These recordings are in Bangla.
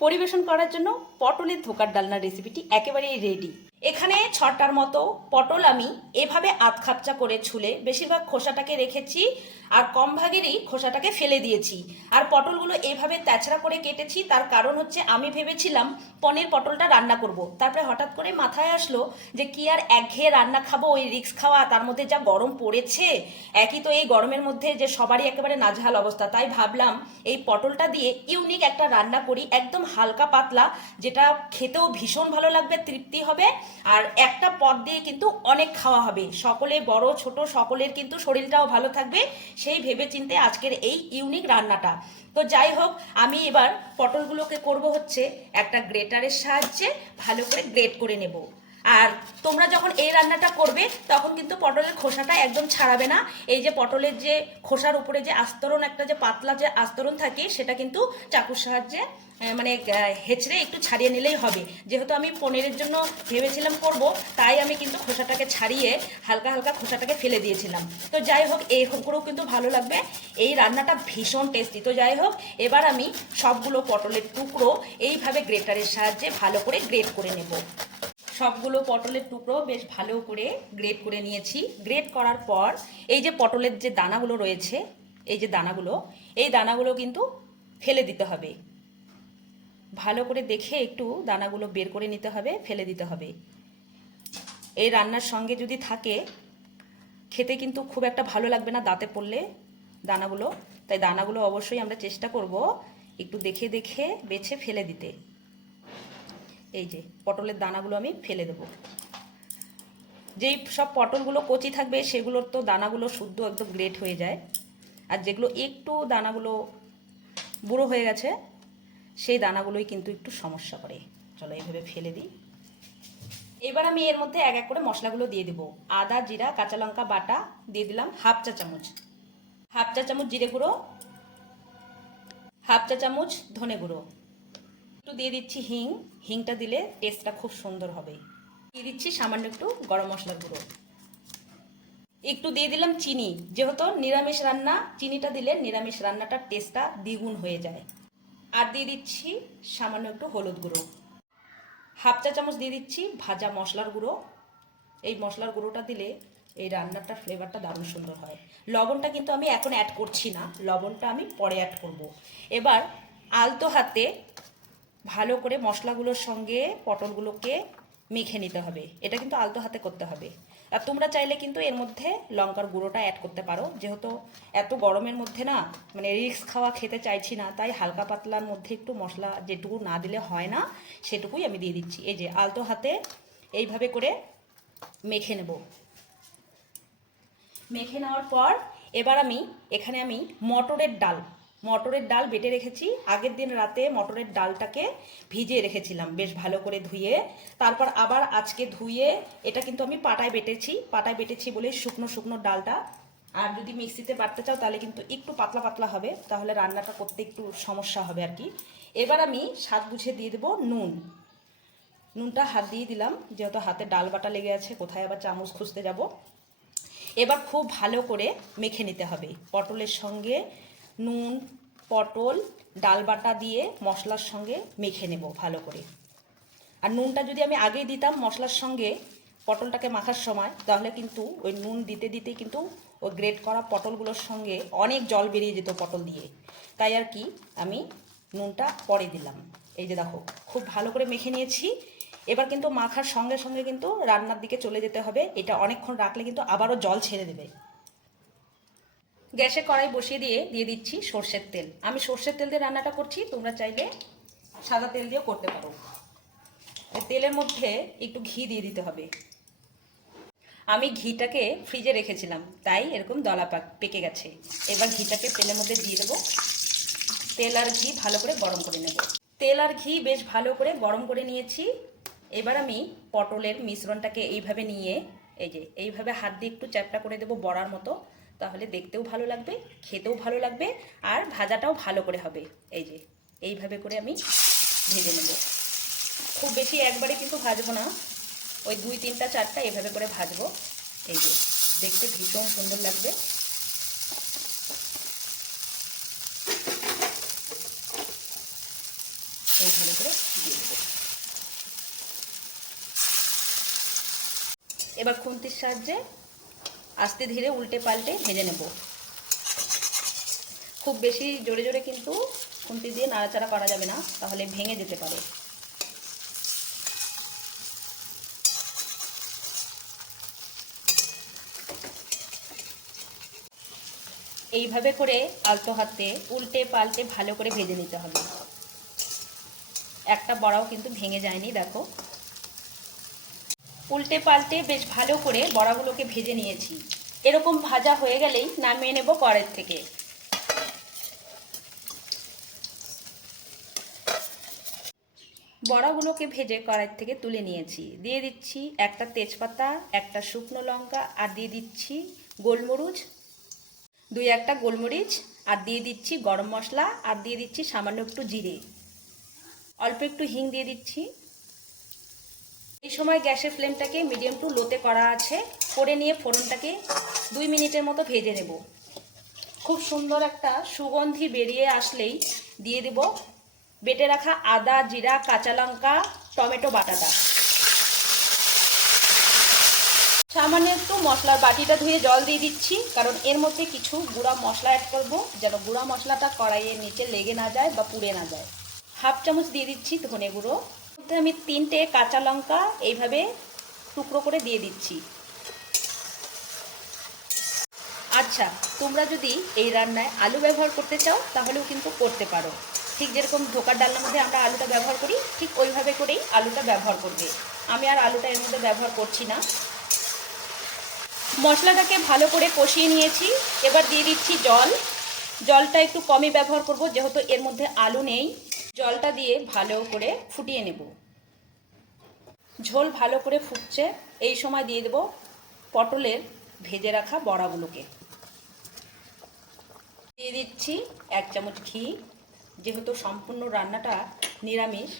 পরিবেশন করার জন্য পটলের ধোকার ডালনার রেসিপিটি একেবারেই রেডি। এখানে 6টার মতো পটল আমি এভাবে আধ খাপচা করে ছুলে বেশিরভাগ খোসাটাকে রেখেছি আর কম ভাগেরই খোসাটাকে ফেলে দিয়েছি। আর পটলগুলো এভাবে তেছড়া করে কেটেছি, তার কারণ হচ্ছে আমি ভেবেছিলাম পনির পটলটা রান্না করব। তারপরে হঠাৎ করে মাথায় আসলো যে কি আর একঘেয়ে রান্না খাবো, ওই রিস্ক খাওয়া, তার মধ্যে যা গরম পড়েছে, একই তো এই গরমের মধ্যে যে সবারই একেবারে নাজেহাল অবস্থা, তাই ভাবলাম এই পটলটা দিয়ে ইউনিক একটা রান্না করি, একদম হালকা পাতলা, যেটা খেতেও ভীষণ ভালো লাগবে, তৃপ্তি হবে, আর একটা পদ দিয়ে কিন্তু অনেক খাওয়া হবে, সকলে বড় ছোট সকলের কিন্তু শরীরটাও ভালো থাকবে, সেই ভেবে চিন্তে আজকের এই ইউনিক রান্নাটা। তো যাই হোক, আমি এবার পটলগুলোকে করব হচ্ছে একটা গ্রেটারের সাহায্যে ভালো করে গ্রেট করে নেব। আর তোমরা যখন এই রান্নাটা করবে তখন কিন্তু পটলের খোসাটা একদম ছাড়াবে না। এই যে পটলের যে খোসার উপরে যে আস্তরণ, একটা যে পাতলা যে আস্তরণ থাকে, সেটা কিন্তু চাকুর সাহায্যে মানে হেঁচড়ে একটু ছাড়িয়ে নিলেই হবে। যেহেতু আমি পনিরের জন্য ভেবেছিলাম করব, তাই আমি কিন্তু খোসাটাকে ছাড়িয়ে হালকা হালকা খোসাটাকে ফেলে দিয়েছিলাম। তো যাই হোক, এই করেও কিন্তু ভালো লাগবে, এই রান্নাটা ভীষণ টেস্টি। তো যাই হোক, এবার আমি সবগুলো পটলের টুকরো এইভাবে গ্রেটারের সাহায্যে ভালো করে গ্রেট করে নেব। সবগুলো পটলের টুকরো বেশ ভালো করে গ্রেট করে নিয়েছি। গ্রেট করার পর এই যে পটলের যে দানাগুলো রয়েছে, এই যে দানাগুলো, এই দানাগুলো কিন্তু ফেলে দিতে হবে। ভালো করে দেখে একটু দানাগুলো বের করে নিতে হবে, ফেলে দিতে হবে। এই রান্নার সঙ্গে যদি থাকে খেতে কিন্তু খুব একটা ভালো লাগবে না দাঁতে পড়লে দানাগুলো, তাই দানাগুলো অবশ্যই আমরা চেষ্টা করব একটু দেখে দেখে বেছে ফেলে দিতে। এই যে পটলের দানাগুলো আমি ফেলে দেব। যেই সব পটলগুলো কচি থাকবে সেগুলোর তো দানাগুলো শুদ্ধ একদম গ্রেট হয়ে যায়, আর যেগুলো একটু দানাগুলো বুড়ো হয়ে গেছে সেই দানাগুলোই কিন্তু একটু সমস্যা করে। চলো এইভাবে ফেলে দিই। এবার আমি এর মধ্যে এক এক করে মশলাগুলো দিয়ে দেবো। আদা জিরা কাঁচা লঙ্কা বাটা দিয়ে দিলাম হাফ চা চামচ, হাফ চা চামচ জিরে গুঁড়ো, হাফ চা চামচ ধনে গুঁড়ো, একটু দিয়ে দিচ্ছি হিং, হিংটা দিলে টেস্টটা খুব সুন্দর হবে। দিয়ে দিচ্ছি সামান্য একটু গরম মশলার গুঁড়ো, একটু দিয়ে দিলাম চিনি, যেহেতু নিরামিষ রান্না চিনিটা দিলে নিরামিষ রান্নাটার টেস্টটা দ্বিগুণ হয়ে যায়। আর দিয়ে দিচ্ছি সামান্য একটু হলুদ গুঁড়ো, হাফ চা চামচ দিয়ে দিচ্ছি ভাজা মশলার গুঁড়ো। এই মশলার গুঁড়োটা দিলে এই রান্নাটার ফ্লেভারটা দারুণ সুন্দর হয়। লবণটা কিন্তু আমি এখন অ্যাড করছি না, লবণটা আমি পরে অ্যাড করব। এবার আলতো হাতে ভালো করে মশলাগুলোর সঙ্গে পটলগুলোকে মেখে নিতে হবে, এটা কিন্তু আলতো হাতে করতে হবে। আর তোমরা চাইলে কিন্তু এর মধ্যে লঙ্কার গুঁড়োটা অ্যাড করতে পারো, যেহেতু এত গরমের মধ্যে না মানে রিস্ক খাওয়া খেতে চাইছি না, তাই হালকা পাতলার মধ্যে একটু মশলা যেটুকু না দিলে হয় না সেটুকুই আমি দিয়ে দিচ্ছি। এই যে আলতো হাতে এইভাবে করে মেখে নেব। মেখে নেওয়ার পর এবার এখানে আমি মটরের ডাল বেটে রেখেছি। আগের দিন রাতে মটরের ডালটাকে ভিজিয়ে রেখেছিলাম বেশ ভালো করে ধুয়ে, তারপর আবার আজকে ধুয়ে এটা কিন্তু আমি পাটায় বেটেছি বলে শুকনো শুকনো ডালটা। আর যদি মিক্সিতে বাটতে চাও তাহলে কিন্তু একটু পাতলা পাতলা হবে, তাহলে রান্নাটা করতে একটু সমস্যা হবে আর কি। এবার আমি স্বাদ বুঝে দিয়ে দেবো নুনটা হাত দিয়ে দিলাম, যেহেতু হাতে ডাল বাটা লেগে আছে, কোথায় আবার চামচ খুঁজতে যাব। এবার খুব ভালো করে মেখে নিতে হবে পটলের সঙ্গে। নুন পটল ডাল বাটা দিয়ে মশলার সঙ্গে মেখে নেব ভালো করে। আর নুনটা যদি আমি আগেই দিতাম মশলার সঙ্গে পটলটাকে মাখার সময়, তাহলে কিন্তু ওই নুন দিতে দিতে কিন্তু ওই গ্রেট করা পটলগুলোর সঙ্গে অনেক জল বেরিয়ে যেত পটল দিয়ে, তাই আর কি আমি নুনটা পরে দিলাম। এই যে দেখো খুব ভালো করে মেখে নিয়েছি। এবার কিন্তু মাখার সঙ্গে সঙ্গে কিন্তু রান্নার দিকে চলে যেতে হবে, এটা অনেকক্ষণ রাখলে কিন্তু আবারও জল ছেড়ে দেবে। গ্যাসে কড়াই বসিয়ে দিয়ে দিচ্ছি সর্ষের তেল। আমি সর্ষের তেল দিয়ে রান্নাটা করছি, তোমরা চাইলে সাদা তেল দিয়েও করতে পারো। তেলের মধ্যে একটু ঘি দিয়ে দিতে হবে। আমি ঘিটাকে ফ্রিজে রেখেছিলাম তাই এরকম দলা পেকে গেছে। এবার ঘিটাকে তেলের মধ্যে দিয়ে দেবো। তেল আর ঘি ভালো করে গরম করে নেব। তেল আর ঘি বেশ ভালো করে গরম করে নিয়েছি। এবার আমি পটলের মিশ্রণটাকে এইভাবে নিয়ে এই যে এইভাবে হাত দিয়ে একটু চ্যাপটা করে দেবো বড়ার মতো, তাহলে দেখতেও ভালো লাগবে, খেতেও ভালো লাগবে, আর ভাজাটাও ভালো করে হবে। এই যে এইভাবে করে আমি ভেজে নেব। খুব বেশি একবারে কিন্তু ভাজবো না, ওই 2 3টা 4টা এভাবে করে ভাজবো। এই যে দেখতে ভীষণ সুন্দর লাগবে। এইভাবে করে দিয়ে দেবো। এবার খুন্তির সাহায্যে আস্তে ধীরে উল্টে পাল্টে ভেজে নেব। খুব বেশি জোরে জোরে কিন্তু খুন্তি দিয়ে নাড়াচাড়া করা যাবে না, তাহলে ভেঙে যেতে পারে। এইভাবে করে আলতো হাতে উল্টে পাল্টে ভালো করে ভেজে নিতে হবে। একটা বড়াও কিন্তু ভেঙে যায়নি, দেখো। উল্টে পাল্টে বেশ ভালো করে বড়াগুলোকে ভেজে নিয়েছি। এরকম ভাজা হয়ে গেলেই নামিয়ে নেব কড়াই থেকে। বড়াগুলোকে ভেজে কড়াই থেকে তুলে নিয়েছি। দিয়ে দিচ্ছি একটা তেজপাতা, একটা শুকনো লঙ্কা, আর দিয়ে দিচ্ছি গোলমরিচ, দুই একটা গোলমরিচ, আর দিয়ে দিচ্ছি গরম মশলা, আর দিয়ে দিচ্ছি সামান্য একটু জিরে, অল্প একটু হিং দিয়ে দিচ্ছি। এই সময় গ্যাসের ফ্লেমটাকে মিডিয়াম টু লোতে করা আছে। করে নিয়ে ফোড়নটাকে 2 মিনিটের মতো ভেজে নেব। খুব সুন্দর একটা সুগন্ধি বেরিয়ে আসলেই দিয়ে দেব বেটে রাখা আদা, জিরা, কাঁচা লঙ্কা, টমেটো বাটাটা। সামান্য একটু মশলার বাটিটা ধুয়ে জল দিয়ে দিচ্ছি, কারণ এর মধ্যে কিছু গুঁড়া মশলা অ্যাড করব, যেন গুঁড়া মশলাটা কড়াইয়ের নিচে লেগে না যায় বা পুড়ে না যায়। হাফ চামচ দিয়ে দিচ্ছি ধনে গুঁড়ো। আমি 3টে কাঁচা লঙ্কা এইভাবে টুকরো করে দিয়ে দিচ্ছি। আচ্ছা, তোমরা যদি এই রান্নায় আলু ব্যবহার করতে চাও তাহলেও কিন্তু করতে পারো। ঠিক যেরকম ধোকার ডালনার মধ্যে আমরা আলুটা ব্যবহার করি, ঠিক ওইভাবে করেই আলুটা ব্যবহার করবে। আমি আর আলুটা এর মধ্যে ব্যবহার করছি না। মশলাটাকে ভালো করে কষিয়ে নিয়েছি। এবার দিয়ে দিচ্ছি জল। জলটা একটু কমই ব্যবহার করব, যেহেতু এর মধ্যে আলু নেই। জলটা দিয়ে ভালো করে ফুটিয়ে নেব। ঝোল ভালো করে ফুটছে, এই সময় দিয়ে দেব পটলের ভেজে রাখা বড়াগুলোকে। দিয়ে দিচ্ছি 1 চামচ ঘি। যেহেতু সম্পূর্ণ রান্নাটা নিরামিষ,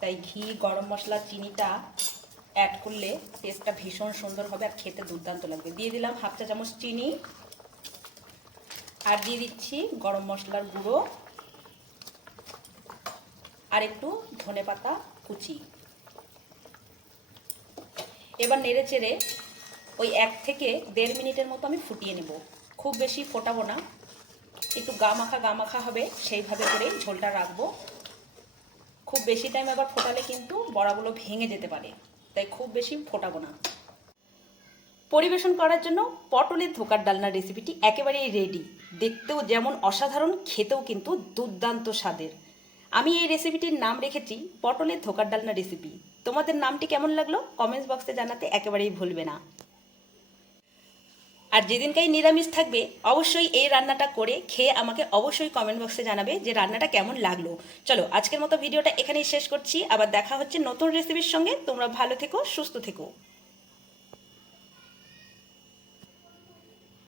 তাই ঘি, গরম মশলা, চিনিটা অ্যাড করলে টেস্টটা ভীষণ সুন্দর হবে আর খেতে দুর্দান্ত লাগবে। দিয়ে দিলাম হাফ চা চামচ চিনি, আর দিয়ে দিচ্ছি গরম মশলার গুঁড়ো, আর একটু ধনেপাতা কুচি। এবার নেড়ে চেড়ে ওই 1 থেকে 1.5 মিনিটের মতো আমি ফুটিয়ে নেব। খুব বেশি ফোটাবো না, একটু গা মাখা হবে সেইভাবে করে ঝোলটা রাখবো। খুব বেশি টাইম আবার ফোটালে কিন্তু বড়াগুলো ভেঙে যেতে পারে, তাই খুব বেশি ফোটাবো না। পরিবেশন করার জন্য পটলের ধোকার ডালনার রেসিপিটি একেবারেই রেডি। দেখতেও যেমন অসাধারণ, খেতেও কিন্তু দুর্দান্ত স্বাদের। আমি এই রেসিপিটির নাম রেখেছি পটলের ধোকার ডালনা রেসিপি। তোমাদের নামটি কেমন লাগলো কমেন্টস বক্সে জানাতে একেবারেই ভুলবে না। আর যেদিনকাই নিরামিষ থাকবে অবশ্যই এই রান্নাটা করে খেয়ে আমাকে অবশ্যই কমেন্ট বক্সে জানাবে যে রান্নাটা কেমন লাগলো। চলো, আজকের মতো ভিডিওটা এখানেই শেষ করছি। আবার দেখা হচ্ছে নতুন রেসিপির সঙ্গে। তোমরা ভালো থেকো, সুস্থ থেকো।